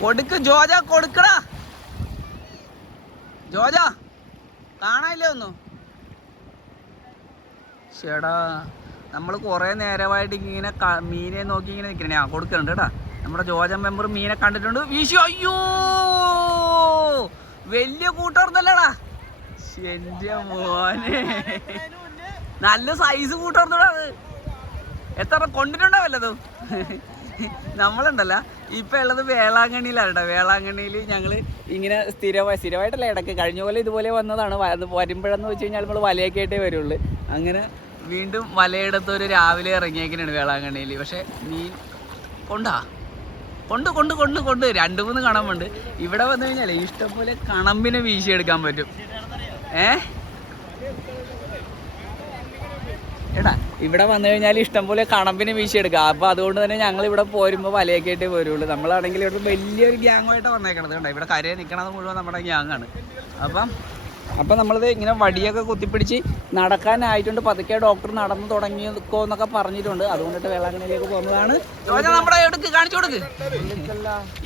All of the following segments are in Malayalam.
കൊടുക്ക് ജോജ കൊടുക്കടാ. ജോജ കാണാനില്ലേ ഒന്നും? ചേടാ നമ്മൾ കുറേ നേരമായിട്ട് ഇങ്ങനെ മീനെ നോക്കി ഇങ്ങനെ നിൽക്കണേ ആ കൊടുക്കുന്നുണ്ട് കേട്ടാ. നമ്മുടെ ജോജ മെമ്പർ മീനെ കണ്ടിട്ടുണ്ട്. വീശു അയ്യോ! വലിയ കൂട്ടോർന്നല്ലടാ. എന്റെ മോനെ. നല്ല സൈസ് കൂട്ടോർന്നടാ അത് എത്ര കൊണ്ടിട്ടുണ്ടോ വല്ലതും നമ്മളുണ്ടല്ല. ഇപ്പൊ ഉള്ളത് വേളാങ്കണ്ണിയിലാണ് കേട്ടോ വേളാങ്കണ്ണിയിൽ ഞങ്ങൾ ഇങ്ങനെ സ്ഥിരമായി സ്ഥിരമായിട്ടല്ല ഇടയ്ക്ക് കഴിഞ്ഞ പോലെ ഇതുപോലെ വന്നതാണ്. വരുമ്പോഴെന്ന് വെച്ച് കഴിഞ്ഞാൽ നമ്മൾ വലയൊക്കെ വരുള്ളൂ. അങ്ങനെ വീണ്ടും വലയെടുത്ത് ഒരു രാവിലെ ഇറങ്ങിയേക്കാണ് വേളാങ്കണ്ണിയിൽ. പക്ഷേ മീൻ കൊണ്ടാ? കൊണ്ട് കൊണ്ട് കൊണ്ട് കൊണ്ട്. രണ്ട് മൂന്ന് കണമ്പുണ്ട് ഇവിടെ വന്നു കഴിഞ്ഞാൽ ഇഷ്ടംപോലെ കണമ്പിനെ വീശിയെടുക്കാൻ പറ്റും. ഏ? എടാ ഇവിടെ വന്നു കഴിഞ്ഞാൽ ഇഷ്ടംപോലെ കണമ്പിനെ വീശിയെടുക്കുക അപ്പോൾ അതുകൊണ്ട് തന്നെ ഞങ്ങൾ ഇവിടെ പോരുമ്പോൾ വലയൊക്കെ ആയിട്ട് വരുള്ളൂ. നമ്മളാണെങ്കിൽ ഇവിടെ വലിയൊരു ഗ്യാങ്ങുമായിട്ട് വന്നേക്കണത് കണ്ടോ? ഇവിടെ കരയെ നിൽക്കണത് മുഴുവൻ നമ്മുടെ ഗ്യാങ്ങാണ് അപ്പം അപ്പം നമ്മളിത് ഇങ്ങനെ വടിയൊക്കെ കുത്തിപ്പിടിച്ച് നടക്കാനായിട്ടുണ്ട്. പതുക്കെ ഡോക്ടർ നടന്നു തുടങ്ങിക്കോ എന്നൊക്കെ പറഞ്ഞിട്ടുണ്ട്. അതുകൊണ്ടിട്ട് വേളാങ്കണ്ണിയിലേക്ക് പോകുന്നതാണ്. നമ്മുടെ എടുക്ക് കാണിച്ചു കൊടുക്ക്.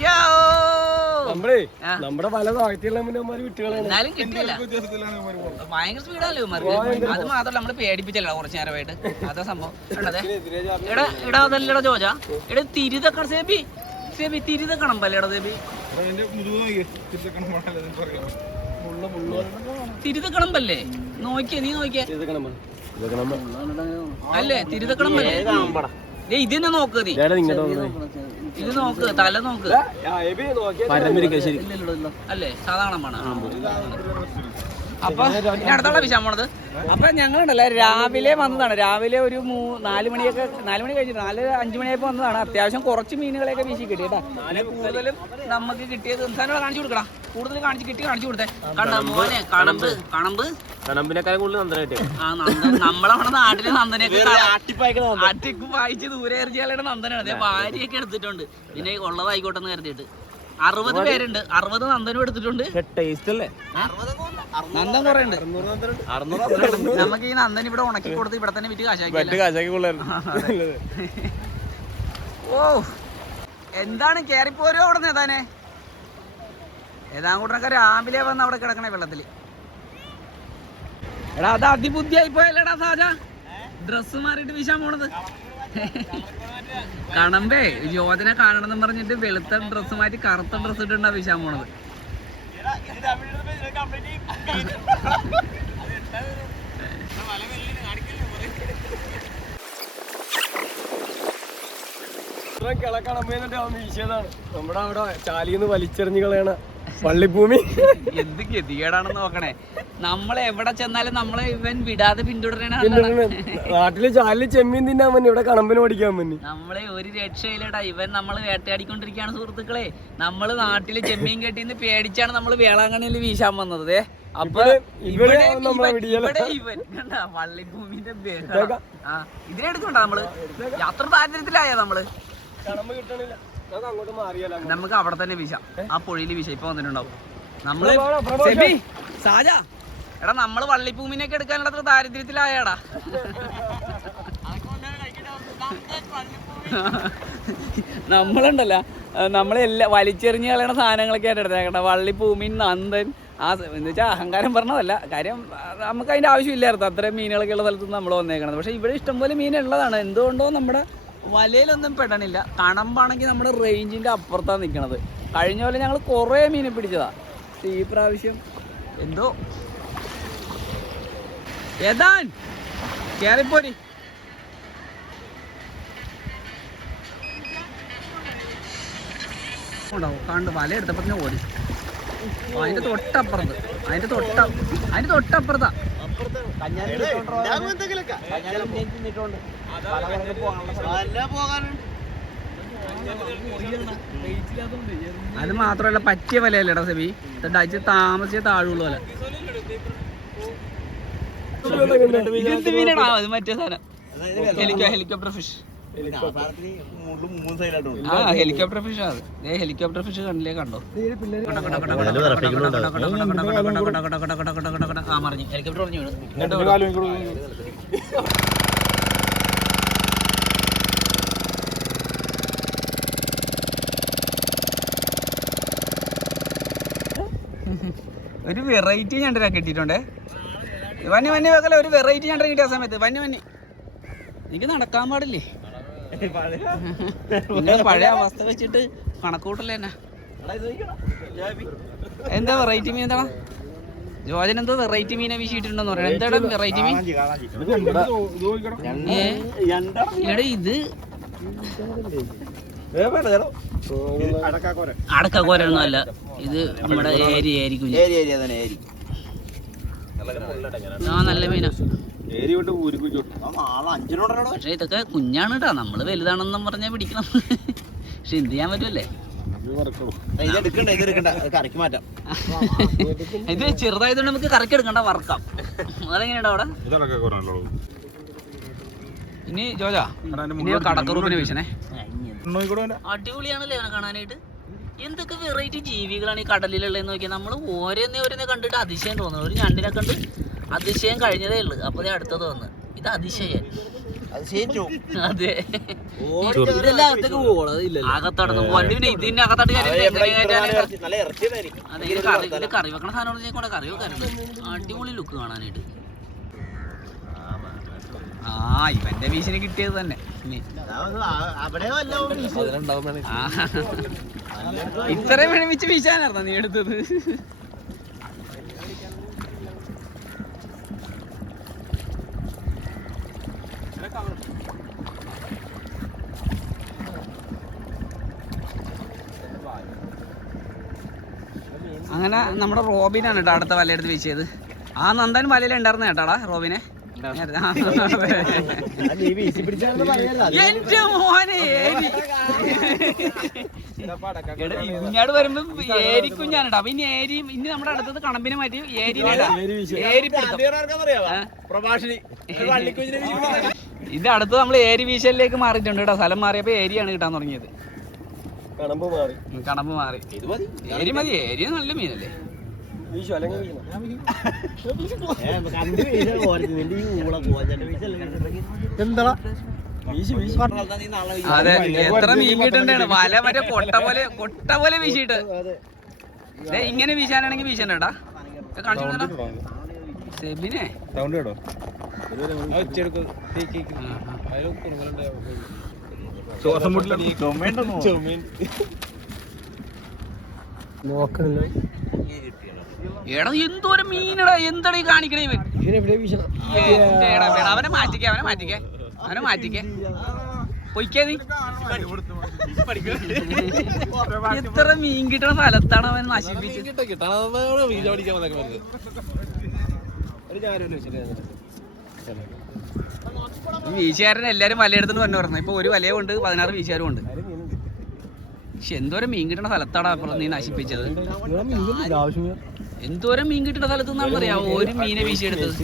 യോ! നമ്മളേ നമ്മുടെ പല താഴ്ത്തിയുള്ള എന്നാലും കിട്ടിയില്ല. ഭയങ്കര സ്പീഡല്ലേ അത് മാത്രമല്ല നമ്മൾ പേടിപ്പിച്ചല്ലോ കുറച്ച് നേരമായിട്ട്. അതാ സംഭവം. കണ്ടതേ? എടാ എടാ അതല്ലടാ ജോജ. എടാ തിരിതക്കണം സേബി. സേബി തിരിതക്കണം പല്ലേടാ സേബി. തിരിതക്കണം പല്ലേ നോക്കിയേ നീ നോക്കിയേ. അല്ലേ തിരിതക്കണം പല്ലേ ദേ ഇതിനെ നോക്ക് നീ ഇത് നോക്ക് തല നോക്ക്. അല്ലേ സാധാരണ അപ്പൊ ഇനി അടുത്തുള്ള വിഷയം പോണത് അപ്പൊ ഞങ്ങളുണ്ടല്ലേ രാവിലെ വന്നതാണ്. രാവിലെ ഒരു മൂ നാല് മണിയൊക്കെ നാല് മണി കഴിഞ്ഞിട്ട് നാല് അഞ്ചു മണിയായപ്പോ വന്നതാണ്. അത്യാവശ്യം കുറച്ച് മീനുകളെയൊക്കെ വീശി കിട്ടി കേട്ടാ. കൂടുതലും നമുക്ക് കിട്ടിയത് സാധനങ്ങൾ കാണിച്ചു കൊടുക്കണം. കൂടുതൽ കാണിച്ച് കിട്ടി കാണിച്ചു കൊടുത്തേ. കണ്ട മോനെ കണമ്പ്. കണമ്പ്. കണമ്പിനെക്കാളും കൂടുതൽ ആ നന്ദൻ നമ്മളവിടെ നാട്ടിലെ നന്ദനെയൊക്കെ അട്ടിക്ക് വായിച്ച് ദൂരെ എറിഞ്ഞാലാണ് നന്ദനാണ് ഭാര്യയൊക്കെ എടുത്തിട്ടുണ്ട്. പിന്നെ ഉള്ളതായിക്കോട്ടെ എന്ന് കരുതിയിട്ട്. അറുപത് പേരുണ്ട്. അറുപത് നന്ദനും എടുത്തിട്ടുണ്ട്. ടേസ്റ്റ് അല്ലേ? നന്ദൻ കുറെ ഉണ്ട് നമുക്ക് ഈ നന്ദൻ ഇവിടെ ഉണക്കി കൊടുത്ത് ഇവിടെ തന്നെ വിറ്റ് കാശാക്കി കാശാക്കി ഓ എന്താണ് കേറിപ്പോരോ അവിടെ നിന്ന് ഏതാനെ? ഏതാങ്കൂട്ടനൊക്കെ രാവിലെ വന്ന് അവിടെ കിടക്കണേ വെള്ളത്തിൽ. എടാ അത് അതിബുദ്ധിയായി പോയല്ലേടാ സാജ ഡ്രസ്സ് മാറിയിട്ട് വീശാൻ പോണത്. കണമ്പേ യോജന കാണണം എന്ന് പറഞ്ഞിട്ട് വെളുത്ത ഡ്രസ്സ് മാറ്റി കറുത്ത ഡ്രസ് ഇട്ടുണ്ടാ വിശാൻ പോണത്. കിളക്കണമ്പേന്നിട്ട് അവൻ നമ്മുടെ അവിടെ ചാലിന്ന് വലിച്ചെറിഞ്ഞ് കളയണ. പള്ളിഭൂമി. എന്ത് ഗതികേടാണെന്ന് നോക്കണേ. നമ്മൾ എവിടെ ചെന്നാലും നമ്മളെ ഇവൻ വിടാതെ പിന്തുടരണ നാട്ടിൽ ചാലിൽ ചെമ്മീൻ തിന്നാൻ മതി ഇവിടെ കണമ്പിന് പഠിക്കാൻ മതി നമ്മളെ ഒരു രക്ഷയിലടാ ഇവൻ നമ്മൾ വേട്ടയാടിക്കൊണ്ടിരിക്കുകയാണ് സുഹൃത്തുക്കളെ. നമ്മൾ നാട്ടിൽ ചെമ്മീൻ കെട്ടിന്ന് പേടിച്ചാണ് നമ്മൾ വേളാങ്കണ്ണിയിൽ വീശാൻ വന്നത്. അപ്പൊ ഇവിടെ- ഇവിടെ നമ്മളെ ഇവൻ- കണ്ടാ വള്ളിഭൂമിന്റെ ബഹളം. ആ ഇതിനെ എടുക്കണ്ട നമ്മൾ? അത്ര ദാരിദ്ര്യത്തിലായ നമ്മൾ? കണമ്പ് കിട്ടണില്ല. നമുക്ക് അവിടെ തന്നെ വിശ. ആ പുഴയിൽ വിശ ഇപ്പൊ വന്നിട്ടുണ്ടാവും. നമ്മൾ സെബി, സാജ. എടാ നമ്മൾ വള്ളിപ്പൂമിനൊക്കെ എടുക്കാനുള്ള അത്ര ദാരിദ്ര്യത്തിലായടാ നമ്മളുണ്ടല്ല നമ്മളെല്ലാം വലിച്ചെറിഞ്ഞ് കളയണ സാധനങ്ങളൊക്കെ ആയിട്ട് എടുത്തേക്കട്ടെ വള്ളിഭൂമി നന്ദൻ ആ എന്ന് വെച്ചാൽ അഹങ്കാരം പറഞ്ഞതല്ല. കാര്യം നമുക്ക് അതിന്റെ ആവശ്യമില്ലായിരുന്നു. അത്രയും മീനുകളൊക്കെ ഉള്ള സ്ഥലത്ത് നമ്മൾ വന്നേക്കണത്. പക്ഷേ ഇവിടെ ഇഷ്ടംപോലെ മീൻ ഉള്ളതാണ് എന്തുകൊണ്ടോ നമ്മുടെ വലയിലൊന്നും പെടണില്ല. കണമ്പാണെങ്കിൽ നമ്മുടെ റേഞ്ചിന്റെ അപ്പുറത്താണ് നിൽക്കണത് കഴിഞ്ഞ പോലെ ഞങ്ങൾ കുറേ മീൻ പിടിച്ചതാ. പക്ഷെ ഈ പ്രാവശ്യം എന്തോ? ഏതാൻ? കയറിപ്പോരി ഉണ്ടാവും. കണ്ട് വല എടുത്തപ്പോ തന്നെ ഓടി. അതിന്റെ തൊട്ടപ്പുറത്ത്. അതിന്റെ തൊട്ട അതിന്റെ തൊട്ടപ്പുറത്താ. അത് മാത്രല്ല പറ്റിയ വലയല്ലേടാ സെബി. അടിച്ച് താമസിച്ച താഴുള്ളൂ വല. അത് മറ്റേ സാധനം. ഹെലികോ ഹെലികോപ്റ്റർ ഫിഷ്. ആ ഹെലികോപ്റ്റർ ഫിഷ് അത് ഹെലികോപ്റ്റർ ഫിഷ് കണ്ടില്ലേ കണ്ടോ? ആ മറിഞ്ഞു. ഹെലികോപ്റ്റർ പറഞ്ഞു ഒരു വെറൈറ്റി ഞണ്ടര കിട്ടിയിട്ടുണ്ടേ. വന്യ വന്യ വെക്കല ഒരു വെറൈറ്റി ഞണ്ടര കിട്ടിയ സമയത്ത്. വന്യ വന്യ എനിക്ക് നടക്കാൻ പാടില്ലേ? പഴയ അവസ്ഥ വെച്ചിട്ട് കണക്കൂട്ടല്ലേ എന്നാ? എന്താ വെറൈറ്റി മീൻ എന്താ ജോജൻ എന്തോ വെറൈറ്റി മീനെ വീശിയിട്ടുണ്ടെന്ന് പറയണം. എന്താടാ വെറൈറ്റി മീൻ? ഏ? ഇത് അടക്കക്കോരൊന്നും അല്ല. ഇത് നമ്മുടെ ഏരി ആയിരിക്കും. ആ നല്ല മീനാ. പക്ഷെ ഇതൊക്കെ കുഞ്ഞാണ് കേട്ടോ. നമ്മൾ വലുതാണെന്നും പറഞ്ഞാൽ പിടിക്കണം. പക്ഷെ എന്ത് ചെയ്യാൻ പറ്റുമല്ലേ ഇത് ചെറുതായതുകൊണ്ട് നമുക്ക് കറക്കി എടുക്കണ്ട വറക്കാം. അതെങ്ങനെയാണോ അവിടെ? ഇനി ജോജാ കടക്കറൂപ്പിനെ വീശണേ. അടിപൊളിയാണല്ലേ അവനെ കാണാനായിട്ട്? എന്തൊക്കെ വെറൈറ്റി ജീവികളാണ് ഈ കടലിലുള്ളതെന്ന് നോക്കിയാൽ നമ്മൾ ഓരോന്നേ ഓരോന്നേ കണ്ടിട്ട് അതിശയം തോന്നുന്നു. ഒരു ഞണ്ടിനെ കണ്ട് അതിശയം കഴിഞ്ഞതേ ഉള്ളു. അപ്പൊ ദേ അടുത്തത് വന്ന്. ഇത് അതിശയം. അതെ. ഇതെല്ലാം അകത്തേക്ക് പോകണം അകത്തടന്ന് വണ്ടിന് ഇതിന്റെ അകത്തോട്ട് കയറി എങ്ങനെ കയറ്റാനാ? അതെ ഇത് കറി കറി വെക്കണ സാധനം കറി വെക്കാറുണ്ട് അടിപൊളി ലുക്ക് കാണാനായിട്ട്. ആ ഇവന്റെ ഭീഷണി കിട്ടിയത് തന്നെ. ഇത്രയും വിഷമിച്ച് വീശാനായിരുന്നോ നീ എടുത്തത്? അങ്ങനെ നമ്മുടെ റോബിനാണ് കേട്ടോ അടുത്ത വലയെടുത്ത് വീശിയത്. ആ നന്ദൻ വലയിലുണ്ടായിരുന്നു കേട്ടോടാ റോബിനെ. എന്റെ മോനെ ഇങ്ങോട്ട് വരുമ്പോ ഏരിക്കുഞ്ഞാണ് അപ്പൊ ഇനി ഏരി ഇനി നമ്മുടെ അടുത്തത് കണമ്പിനെ മാറ്റി ഏരി? ഇത് അടുത്ത് നമ്മൾ ഏരി വീശലിലേക്ക് മാറിയിട്ടുണ്ട് കേട്ടോ. സ്ഥലം മാറിയപ്പോ ഏരിയാണ് കിട്ടാൻ തുടങ്ങിയത്. കണമ്പ് മാറി. കണമ്പ് മാറി. ഏരി മതി. ഏരി നല്ല മീനല്ലേ? വീശു. അല്ലെങ്കിൽ എന്താ അതെ എത്ര മീൻ കിട്ടണ്ടാണ്? വല മറ്റേ കൊട്ട പോലെ കൊട്ട പോലെ വീശിട്ട്. ദേ, ഇങ്ങനെ വീശാനാണെങ്കിൽ വീശണ്ടടാ. കാണിച്ചു. സെബിനെ? സൗണ്ട് കേട്ടോ ശ്വാസം നോക്കണില്ല എടാ എന്തോരം മീനടാ? എന്തടാ ഈ കാണിക്കണേ ഇവൻ? എന്റെടാ വേണം. അവനെ മാറ്റിക്കേ അവനെ മാറ്റിക്കേ. അവനെ മാറ്റിക്കേ. പൊയ്ക്കേ നീ. എത്ര മീൻ കിട്ടണ സ്ഥലത്താണ് അവൻ നശിപ്പിച്ചത്? വീശുകാരൻ എല്ലാരും വലയെടുത്തിട്ട് തന്നെ പറഞ്ഞു. ഇപ്പൊ ഒരു വലയും ഉണ്ട് പതിനാറ് വീശുകാരും ഉണ്ട്. പക്ഷെ എന്തോരം മീൻ കിട്ടണ സ്ഥലത്താണ് അപ്പുറം നീ നശിപ്പിച്ചത്? എന്തോരം മീൻ കിട്ടുന്ന സ്ഥലത്ത് നിന്നാണെന്ന് അറിയാം ഒരു മീനെ വീശിയെടുത്തത്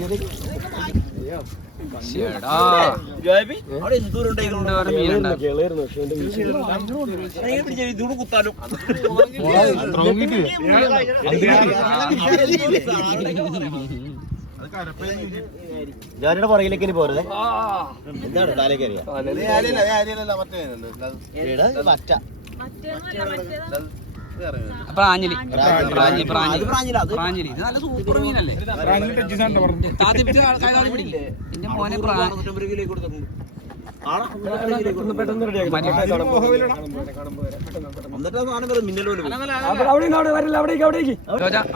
ഞാനിവിടെ പുറകിലേക്ക് ഇനി പോരുത്. എന്താണ് തലേക്ക് അറിയാം പറ്റ അപ്പൊ ആഞ്ഞിലി പ്രാഞ്ഞി പ്രാഞ്ഞില, അത് പ്രാഞ്ഞിലി ഇത് നല്ല സൂപ്പർ മീനല്ലേ? എന്റെ മോനെ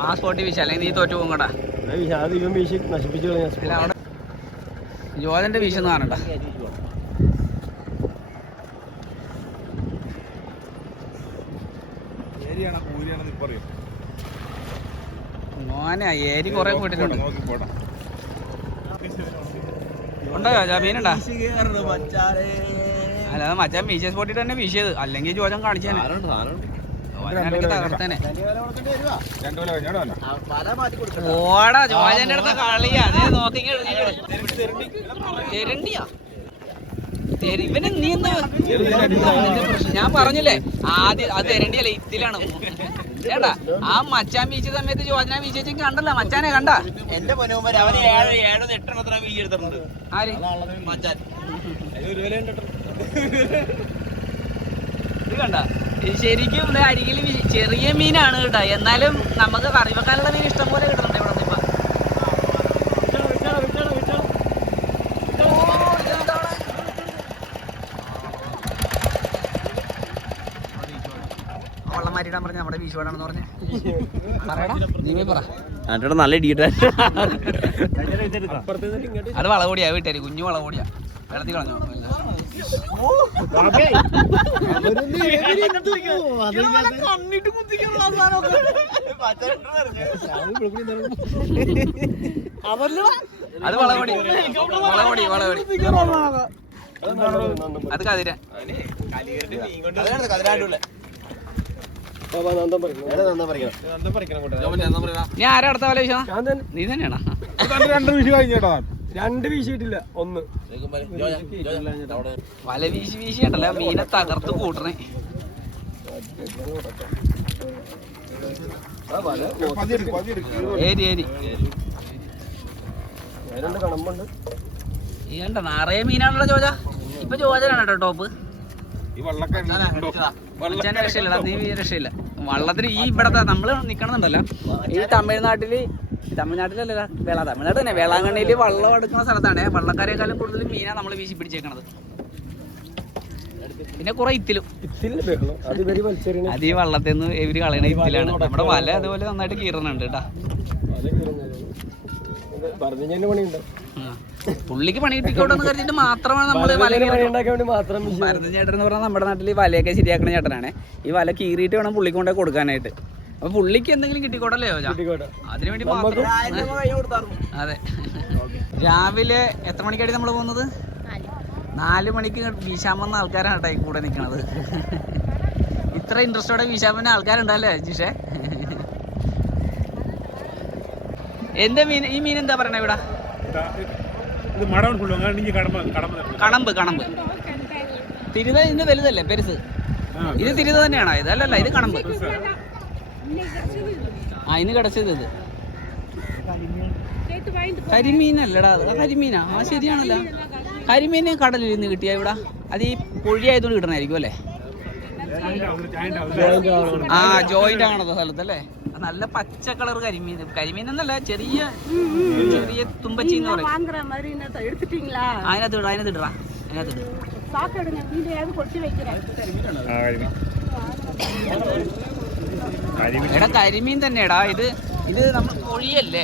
ആ സ്പോട്ടിൽ വീശ അല്ലെങ്കിൽ നീ തോറ്റു പോകും കേട്ടാ. അത് ഇവൻ വീശി നശിപ്പിച്ചു കളഞ്ഞ അല്ല ജോജന്റെ വീശെന്ന് കാണണ്ട മോനെ ഏരി കൊറേ കൂട്ടിട്ടുണ്ട് ഉണ്ടോ ജോജാ മീനുണ്ടാ? അല്ല അത് മച്ചാൻ വീശ സ്പോട്ടിൽ തന്നെ വീശിയത്. അല്ലെങ്കിൽ ജോജൻ കാണിച്ചേനെ തകർത്തേനെ ഓടാ ജോജന്റെ അടുത്ത കളിയാ. അതേ നോക്കി തെരണ്ടിയാ? തെര- ഇവന് നീ ഞാൻ പറഞ്ഞില്ലേ ആദ്യം അത് തെരണ്ടിയല്ല ഇതിലാണ്. ഏട്ടാ ആ മച്ചാൻ വീശ സമയത്ത് ജോജന വീശിച്ചു കണ്ടല്ലോ മച്ചാനെ കണ്ട? എന്റെ പൊന്നുമ്പോ അവന് ഏഴ് ഏഴോ എട്ടെണ്ണത്ര വീ എടുത്തിട്ടുണ്ട്. ആര്? മച്ചാൻ. ഇത് കണ്ട? ശരിക്കും അരികിൽ ചെറിയ മീനാണ് കേട്ടോ. എന്നാലും നമുക്ക് കറി വെക്കാനുള്ള മീൻ ഇഷ്ടം പോലെ കിട്ടുന്നുണ്ട്. പറഞ്ഞ നമ്മുടെ വീശുപാടാണെന്ന് പറഞ്ഞ. പറയടാ. നീ പറ. എന്നിട്ട് നല്ല ഇടിയിട്ട. അത് വളകൂടിയാ വീട്ടുകാര് കുഞ്ഞു വളകൂടിയാ വെള്ളത്തിൽ കളഞ്ഞോ? അത് വളകൂടി വളകൂടി വളകൂടി അത് കതിര. ബാബാ, പറയും. നീ വീശാ തന്നെയാണോ രണ്ട് വിഷു കഴിഞ്ഞേട്ടാ രണ്ട് വീശിയിട്ടില്ല ഒന്ന് വല വീശി വീശി ഉണ്ടല്ലോ മീനെ തകർത്ത് കൂട്ടണേ. കണ്ട നിറയെ മീനാണല്ലോ ജോജ ഇപ്പൊ ജോജനാണ് കേട്ടോ ടോപ്പ്. ഈ വള്ളക്കാരുണ്ടോ വെള്ളച്ചാന്റെ രക്ഷയില്ല നീ രക്ഷയില്ല. വള്ളത്തിന് ഈ ഇവിടത്തെ നമ്മൾ നിക്കണമെന്നുണ്ടല്ലോ ഈ തമിഴ്നാട്ടിൽ തമിഴ്നാട്ടിലല്ല വേള തമിഴ്നാട് തന്നെ. വേളാങ്കണ്ണിയിൽ വള്ളം എടുക്കുന്ന സ്ഥലത്താണ്. വള്ളക്കാരെക്കാളും കൂടുതൽ മീനാ നമ്മൾ വീശി പിടിച്ചേക്കണത്. പിന്നെ കുറെ ഇത്തിലും. അതീ ഈ വള്ളത്തിൽ നിന്ന് ഇവർ കളയണ ഇത്തിലാണ്. നമ്മുടെ വല അതുപോലെ നന്നായിട്ട് കീറണുണ്ട് കേട്ടാ. പറഞ്ഞു പണിയുണ്ടോ? ഉം. പുള്ളിക്ക് പണി കിട്ടിക്കോട്ടെന്ന് കരുതിയിട്ട് മാത്രമാണ് വീശി. ഭരതൻ ചേട്ടൻ എന്ന് പറഞ്ഞാൽ നമ്മുടെ നാട്ടിൽ ഈ വലയൊക്കെ ശരിയാക്കണ ചേട്ടനാണ്. ഈ വല കീറിയിട്ട് വേണം പുള്ളിക്ക് കൊണ്ടേ കൊടുക്കാനായിട്ട്. അപ്പൊ പുള്ളിക്ക് എന്തെങ്കിലും കിട്ടിക്കോട്ടല്ലേ അതിനു വേണ്ടി മാത്രം അതെ. രാവിലെ എത്ര മണിക്കായിട്ട് നമ്മൾ പോകുന്നത്? നാല് മണിക്ക് വീശാമെന്ന ആൾക്കാരാണ് കേട്ടോ ഈ കൂടെ നിൽക്കണത് ഇത്ര ഇൻട്രസ്റ്റോടെ വീശാമെന്ന ആൾക്കാരുണ്ടല്ലേ ജിഷേ? എന്താ മീൻ ഈ മീൻ എന്താ പറയണേ ഇവിടെ? കണമ്പ് കണമ്പ് തിരുത ഇതിന് വലുതല്ലേ പെരുസ്? ഇത് തിരുത തന്നെയാണോ? ഇത് അല്ലല്ല ഇത് കടമ്പ്. ആ ഇന്ന് കിടച്ചത് ഇത്. കരിമീനല്ലടാ അത് കരിമീനാ. ആ ശരിയാണല്ലോ. കരിമീന് കടലിൽ നിന്ന് കിട്ടിയ ഇവിടെ അത് ഈ പൊഴി ആയതുകൊണ്ട് കിട്ടണായിരിക്കും അല്ലേ? ആ ജോയിന്റ് ആണത് സ്ഥലത്തല്ലേ? അത് നല്ല പച്ച കളർ കരിമീൻ കരിമീൻ എന്നല്ല ചെറിയ ചെറിയ തുമ്പച്ചി എന്ന് പറയും வாங்குற மாதிரி என்னத்த எடுத்துட்டீங்களா അതിനകത്ത് ഇടാ അതിനകത്ത് ഇടാ അതിനകത്ത് ഇടും சாப்பிடுங்க வீட்டையாவது கொட்டி வைக்கிறேன் ആ, കരിമീൻ. കരിമീൻ. എടാ കരിമീൻ തന്നെടാ ഇത് ഇത് നമ്മൾ പൊഴിയല്ലേ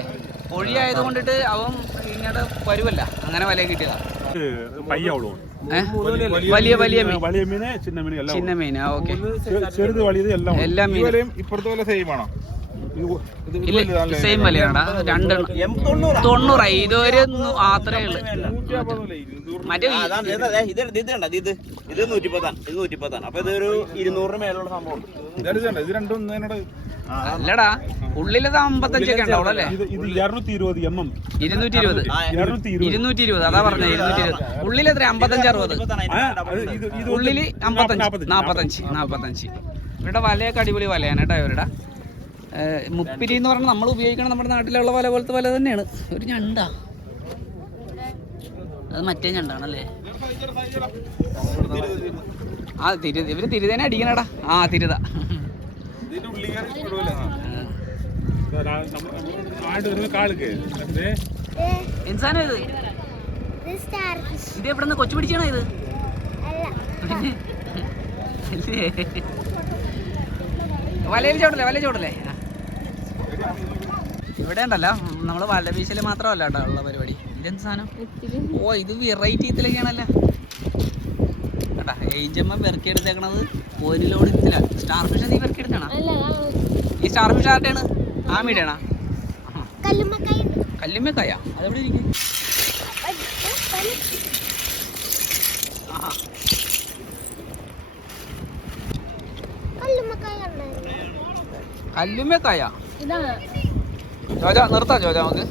പൊഴി ആയതുകൊണ്ടിട്ട് അവൻ ഇങ്ങോട്ട് വരുമല്ല അങ്ങനെ വല കിട്ടിയതാ ഇത് പയ്യ അവളും ഏ? വലിയ വലിയ മീൻ വലിയ മീന് ചിന്ന മീന് എല്ലാം ചിന്ന മീൻ ഓക്കെ ചെ- ചെറുത് വലുത് എല്ലാം ഉണ്ട്. എല്ലാ ഈ മീനും. വലയും ഇപ്പുറത്തെ വല സെയിം ആണോ ഇത് ഇത് ഇല്ല? സെയിം വിലയാടാ രണ്ടെണ്ണം. തൊണ്ണൂറായി ഇതുവരെ മാത്രമേ ഉള്ളൂ. മറ്റേ ഇത് ഇത് ഇത് കണ്ട ഇത് ഇത് നൂറ്റിപ്പത്താണ് ഇത് നൂറ്റിപ്പത്താണ് അപ്പൊ ഇതൊരു ഇരുന്നൂറിന് മേലുള്ള സംഭവം. ഇതാണ് ഇത് കണ്ടോ? ഇത് രണ്ടും ഒന്നേനോട് അല്ലടാ ഉള്ളിലത് അമ്പത്തഞ്ചൊക്കെ ഉണ്ടാവുള്ളൂ അല്ലേ? ഇത് ഇത് ഇരുന്നൂറ്റി ഇരുപത് എം. എം ഇരുന്നൂറ്റി ഇരുപത് ഇരുന്നൂറ്റി അതാ പറഞ്ഞത് ഇരുന്നൂറ്റി ഇരുപത് ഉള്ളിലെത്ര അമ്പത്തഞ്ച് അറുപത്. ഉള്ളിൽ അമ്പത്തഞ്ച് നാപ്പത്തഞ്ച്. നാപ്പത്തഞ്ച്. ഇവരുടെ വലയൊക്കെ അടിപൊളി വലയാണ് കേട്ടോ ഇവരുടെ. മുപ്പിരി എന്ന് പറഞ്ഞാൽ നമ്മൾ ഉപയോഗിക്കണം നമ്മുടെ നാട്ടിലുള്ള വല പോലത്തെ വല തന്നെയാണ്. ഒരു ഞണ്ടാ. അത് മറ്റേ ഞണ്ടാണല്ലേ? ആ തിരു ഇവർ തിരുതേനെ അടിക്കണടാ. ആ തിരുത. അതെ ഇത്? ഇത് എവിടെ നിന്ന് കൊച്ചു പിടിച്ചാണോ ഇത്? വലയിൽ ചോടല്ലേ വലയിൽ ചോടല്ലേ. ഇവിടെ ഉണ്ടല്ലോ. നമ്മൾ വല വീശൽ മാത്രമല്ല കേട്ടോ ഉള്ള പരിപാടി. ഇതെന്ത് സാധനം? ഓ ഇത് വെറൈറ്റി ഇതിലൊക്കെയാണല്ലോ? കേട്ടാ ഏജമ്മ പെറുക്കിയെടുത്തേക്കണത് ഒരു ലോഡ് ഇതില സ്റ്റാർ ഫിഷ് നീ പെറുക്കിയെടുത്താണോ ഈ സ്റ്റാർ ഫിഷ് ആരുടെയാണ്? ആ മീഡിയാണോ കല്ലുമ്മക്കായ? അതെവിടെ ഇരിക്കും? ആഹാ. കല്ലുമ്മക്കായ? ചോജ നിർത്താം ജോജ നമുക്ക്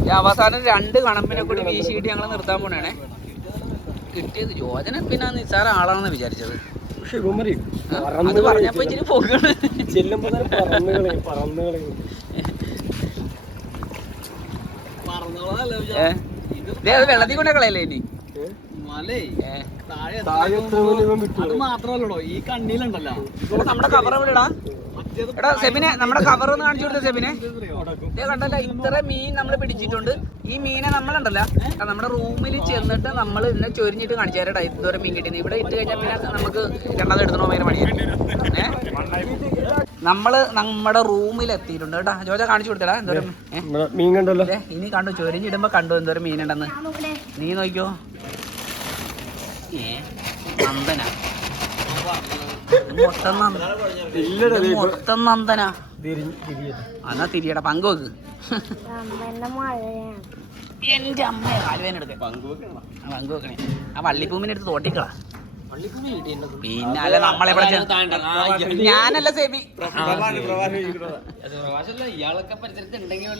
ഈ അവസാനം രണ്ട് കണമ്പിനെ കൂടി വീശിയിട്ട് ഞങ്ങൾ നിർത്താൻ പോണേ കിട്ടിയത് ജോജന പിന്നെ നിസ്സാര ആളാണെന്ന് വിചാരിച്ചത്. പക്ഷെ ഇവന്മാര് ആ, അത് പറഞ്ഞപ്പോ ഇച്ചിരി പോകണ് ചെല്ലുമ്പോ വെള്ളത്തിൽ കൊണ്ടേ കളയല്ലേ ഇനി? താഴെ മാത്രമല്ലടോ? ഈ കണ്ണിലുണ്ടല്ലോ. നമ്മുടെ കവർ എവിടെടാ എടാ സെബിനെ നമ്മുടെ കവർ ഒന്ന് കാണിച്ചു കൊടുത്ത സെബിനെ. ഇതേ കണ്ടല്ല ഇത്ര മീൻ നമ്മൾ പിടിച്ചിട്ടുണ്ട്. ഈ മീനെ നമ്മളുണ്ടല്ല. നമ്മുടെ റൂമിൽ ചെന്നിട്ട് നമ്മൾ ഇതിനെ ചൊരിഞ്ഞിട്ട് കാണിച്ചു തരടാ ഇതുവരെ മീൻ കിട്ടിയത്. ഇവിടെ ഇട്ട് കഴിഞ്ഞാൽ പിന്നെ നമുക്ക് രണ്ടാമത് എടുത്തണോ ഭയങ്കര പണിയാണ് ഏ? നമ്മൾ നമ്മുടെ റൂമിൽ എത്തിയിട്ടുണ്ട് കേട്ടോ. ജോജ കാണിച്ചു കൊടുത്തടാ എന്തോരം മീൻ കണ്ടല്ലോ. ദേ, ഇനി കണ്ടു ചൊരിഞ്ഞിടുമ്പോ കണ്ടു എന്തോരം മീനുണ്ടെന്ന്. നീ നോക്കിയോ നന്ദന. മൊത്തം നന്ദന. മൊത്തം എന്നാ തിരിയടാ പങ്കുവെക്ക് എന്റെ അമ്മ കാലുവേന എടുക്ക. പങ്കുവെക്കണേ ആ വള്ളിപ്പൂമിനെ എടുത്ത് തോട്ടിക്കളാ. പിന്നെ അല്ല നമ്മളെവിടെ ചെ- ഞാനല്ല സേബി. ഇയാളൊക്കെ പരിസരത്ത് ഉണ്ടെങ്കിൽ